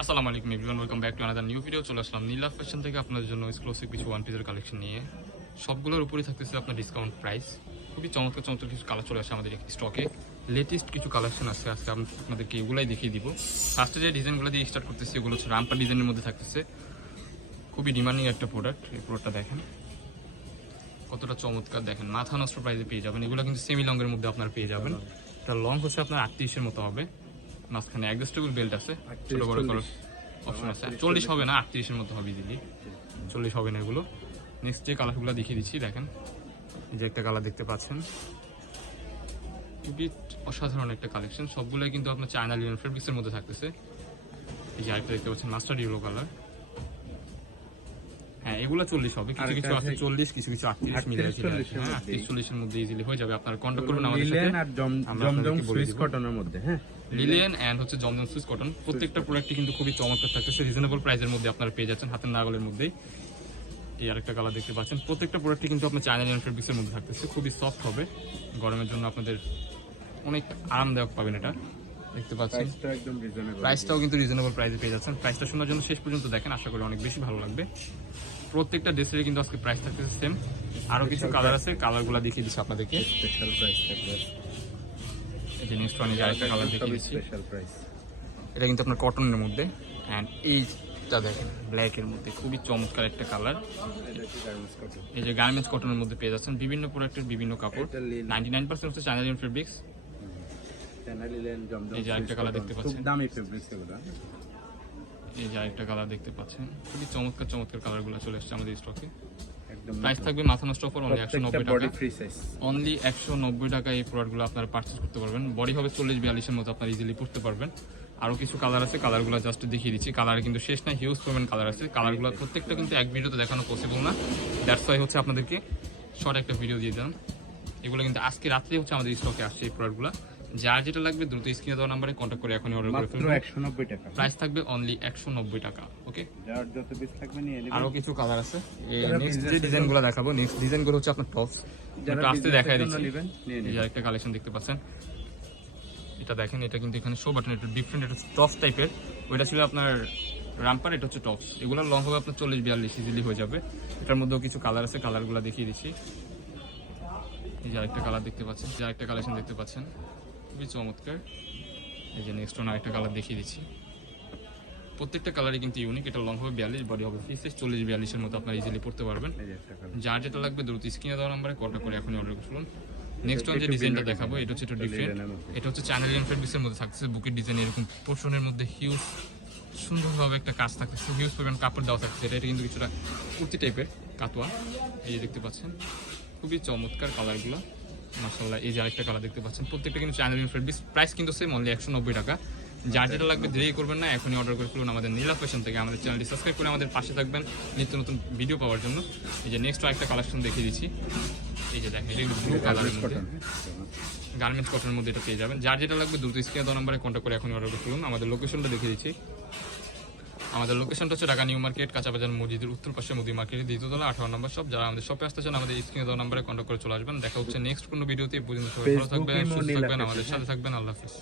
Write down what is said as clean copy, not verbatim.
আসসালামু আলাইকুম everyone, welcome back to another new video. চলে আসলাম নীলা ফ্যাশন থেকে আপনাদের জন্য এক্সক্লুসিভ কিছু ওয়ান পিসের কালেকশন নিয়ে। সবগুলোর উপরেই থাকতেছে আপনার ডিসকাউন্ট প্রাইস। খুবই চমৎকার চমৎকার কিছু কালার চলে আসে আমাদের স্টকে। লেটেস্ট কিছু কালেকশন আছে, আজকে আপনাদেরকে এগুলাই দেখিয়ে দিব। ফার্স্টে যে ডিজাইনগুলো দিয়ে স্টার্ট করতেছি এগুলো হচ্ছে রামপার ডিজাইনের মধ্যে থাকতেছে। খুবই ডিমান্ডিং একটা প্রোডাক্ট। এই প্রোডাক্টটা দেখেন কতটা চমৎকার, দেখেন মাথা নষ্ট প্রাইসে পেয়ে যাবেন। এগুলো কিন্তু সেমি লংয়ের মধ্যে আপনার পেয়ে যাবেন। এটা লং হচ্ছে আপনার 38-এর মতো হবে, মাঝখানে অ্যাডজাস্টেবল বেল্ট আছে, ছোট বড় করে অপশন আছে। 40 হবে না, 38-এর মতো হবে ইজিলি, 40 হবে না এগুলো। নেক্সট যে কালারগুলো দেখিয়ে দিচ্ছি, দেখেন এই যে একটা কালার দেখতে পাচ্ছেন, খুবই অসাধারণ একটা কালেকশন। সবগুলোই কিন্তু আপনার চায়না লিনেন ফেব্রিক্সের মধ্যে থাকতেছে। এই যে আরেকটা দেখতে পাচ্ছেন মাস্টার্ড ইয়েলো কালার। হ্যাঁ, এগুলো 40 হবে, কিছু কিছু আছে 40, কিছু কিছু 38 মিলে আছে। হ্যাঁ, 38-40-এর মধ্যে ইজিলি হয়ে যাবে। আপনারা কন্টাক্ট করবেন আমাদের সাথে। লিলেন আর জমজম সুইস কটনের মধ্যে, হ্যাঁ লিলিয়ান এন্ড হচ্ছে জমজম সুইস কটন। প্রত্যেকটা প্রোডাক্টই কিন্তু খুবই চমৎকার থাকতেছে, রিজনেবল প্রাইসের মধ্যে আপনারা পেয়ে যাচ্ছেন, হাতের নাগালের মধ্যেই। এই আরেকটা কালার দেখতে পাচ্ছেন। প্রত্যেকটা প্রোডাক্টই কিন্তু আপনার চায়না লিনেন ফেব্রিক্সের মধ্যে থাকতেছে, খুবই সফট হবে। গরমের জন্য আপনাদের অনেক আরামদায়ক পাবেন এটা, দেখতে পাচ্ছেন। প্রাইসটাও কিন্তু রিজনেবল প্রাইসে পেয়ে যাচ্ছেন। প্রাইসটা শোনার জন্য শেষ পর্যন্ত দেখেন, আশা করি অনেক বেশি ভালো লাগবে। প্রত্যেকটা ড্রেসের কিন্তু আজকে প্রাইস থাকতেছে সেম। আরো কিছু কালার আছে, কালারগুলো দেখিয়ে দিচ্ছি আপনাদেরকে। স্পেশাল প্রাইস থাকবে। এই যে নেক্সট ওয়ান, এই যে আরেকটা কালার দেখিয়ে দিচ্ছি। স্পেশাল প্রাইস, এটা কিন্তু আপনার কটনের মধ্যে। অ্যান্ড এইটা দেখেন ব্ল্যাকের মধ্যে, খুবই চমৎকার একটা কালার। এই যে গার্মেন্টস কটনের মধ্যে পেয়ে যাচ্ছেন বিভিন্ন প্রোডাক্টের বিভিন্ন কাপড়। 99% হচ্ছে চায়না লিনেন ফেব্রিক্স। এই যে আরেকটা কালার দেখতে পাচ্ছেন, খুব দামি ফেব্রিক্স এগুলো। এই যে আরেকটা কালার দেখতে পাচ্ছেন, খুবই চমৎকার চমৎকার কালারগুলো চলে আসছে আমাদের স্টকে। একদম প্রাইস থাকবে মাথা নষ্ট অফার অনলি 190 টাকা। অনলি 190 টাকা এই প্রোডাক্টগুলো আপনারা পারচেজ করতে পারবেন। বডি হবে 40-42-এর মতো, আপনারা ইজিলি পড়তে পারবেন। আরও কিছু কালার আছে, কালারগুলো জাস্ট দেখিয়ে দিচ্ছি। কালার কিন্তু শেষ না, হিউজ পরিমাণ কালার আছে। কালারগুলো প্রত্যেকটা কিন্তু এক ভিডিওতে দেখানো পসিবল না, দ্যাটস ওয়াই হচ্ছে আপনাদেরকে শর্ট একটা ভিডিও দিয়ে দিলাম। এগুলো কিন্তু আজকে রাত্রে হচ্ছে আমাদের স্টকে আসছে এই প্রোডাক্টগুলো। যার যেটা লাগবে দ্রুত স্ক্রিনে দেওয়া নাম্বারে কন্ট্যাক্ট করে এখনই অর্ডার করে ফেলুন। 190 টাকা প্রাইস থাকবে অনলি 190 টাকা। ওকে, যার যত পিস থাকবে নিয়ে নেবেন। আরো কিছু কালার আছে। এই নেক্সট যে ডিজাইনগুলো দেখাবো, নেক্সট ডিজাইনগুলো হচ্ছে আপনার টপস। যারা আসতে দেখায় দিচ্ছি, এই যে একটা কালেকশন দেখতে পাচ্ছেন। এটা দেখেন, এটা কিন্তু এখানে শো বাটন, এটা ডিফারেন্ট, এটা টপস টাইপের। ওইটা ছিল আপনার রামপার, এটা হচ্ছে টপস। এগুলো লং হবে আপনার 40-42 ইজিলি হয়ে যাবে। এটার মধ্যেও কিছু কালার আছে, কালারগুলো দেখিয়ে দিচ্ছি। এই যে আরেকটা কালার দেখতে পাচ্ছেন, যে আরেকটা কালেকশন দেখতে পাচ্ছেন, খুবই চমৎকার। এই যে নেক্সট ওয়ান আরেকটা কালার দেখিয়ে দিচ্ছি। প্রত্যেকটা কালারই কিন্তু ইউনিক। এটা লং হবে 42, বডি হবে 40-42-এর মতো, আপনারা ইজিলি পড়তে পারবেন। যার যেটা লাগবে দ্রুত স্ক্রিনে দেওয়া নাম্বারে কন্ট্যাক্ট করে এখনই অর্ডার করুন। নেক্সট ওয়ান যে ডিজাইনটা দেখাবো, এটা হচ্ছে একটু ডিফারেন্ট। এটা হচ্ছে চায়না লিনেন ফেব্রিক্সের মধ্যে থাকছে, বুকের ডিজাইন এরকম পোর্শনের মধ্যে হিউজ সুন্দরভাবে একটা কাজ থাকতেছে, হিউজ পরিমাণ কাপড় দেওয়া থাকছে। এটা কিন্তু কিছুটা কুর্তি টাইপের কাতোয়া, এই যে দেখতে পাচ্ছেন, খুবই চমৎকার কালারগুলো মাশাআল্লাহ। এই যে আরেকটা কালার দেখতে পাচ্ছেন, প্রত্যেকটা কিন্তু চায়না লিনেন ফেব্রিক্স। প্রাইস কিন্তু সেম, অনলি 190 টাকা। যার যেটা লাগবে দেরি করবেন না, এখনই অর্ডার করে ফেলুন আমাদের নীলা ফ্যাশন থেকে। আমাদের চ্যানেলটি সাবস্ক্রাইব করে আমাদের পাশে থাকবেন নিত্য নতুন ভিডিও পাওয়ার জন্য। এই যে নেক্সট আরেকটা কালেকশন দেখিয়ে দিচ্ছি। এই যে দেখেন, এটা কিন্তু ব্লু কালারের মধ্যে, গার্মেন্টস কটনের মধ্যে এটা পেয়ে যাবেন। যার যেটা লাগবে দ্রুত স্ক্রিনে দেওয়া নাম্বারে কন্ট্যাক্ট করে এখনই অর্ডার করে ফেলুন। আমাদের লোকেশনটা দেখিয়ে দিচ্ছি। আমাদের লোকেশনটা হচ্ছে ঢাকা নিউ মার্কেট, কাঁচাবাজার মসজিদের উত্তর পাশে মুদি মার্কেটের দ্বিতীয়তলা 18 নম্বর শপ। যারা আমাদের শপে আসতে চান আমাদের স্ক্রিনে দেওয়া নাম্বারে কন্ট্যাক্ট করে চলে আসবেন। দেখা হচ্ছে নেক্সট কোনো ভিডিওতে। পর্যন্ত সবাই ভালো থাকবেন, সুস্থ থাকবেন, আমাদের সাথে থাকবেন। আল্লাহ হাফেজ।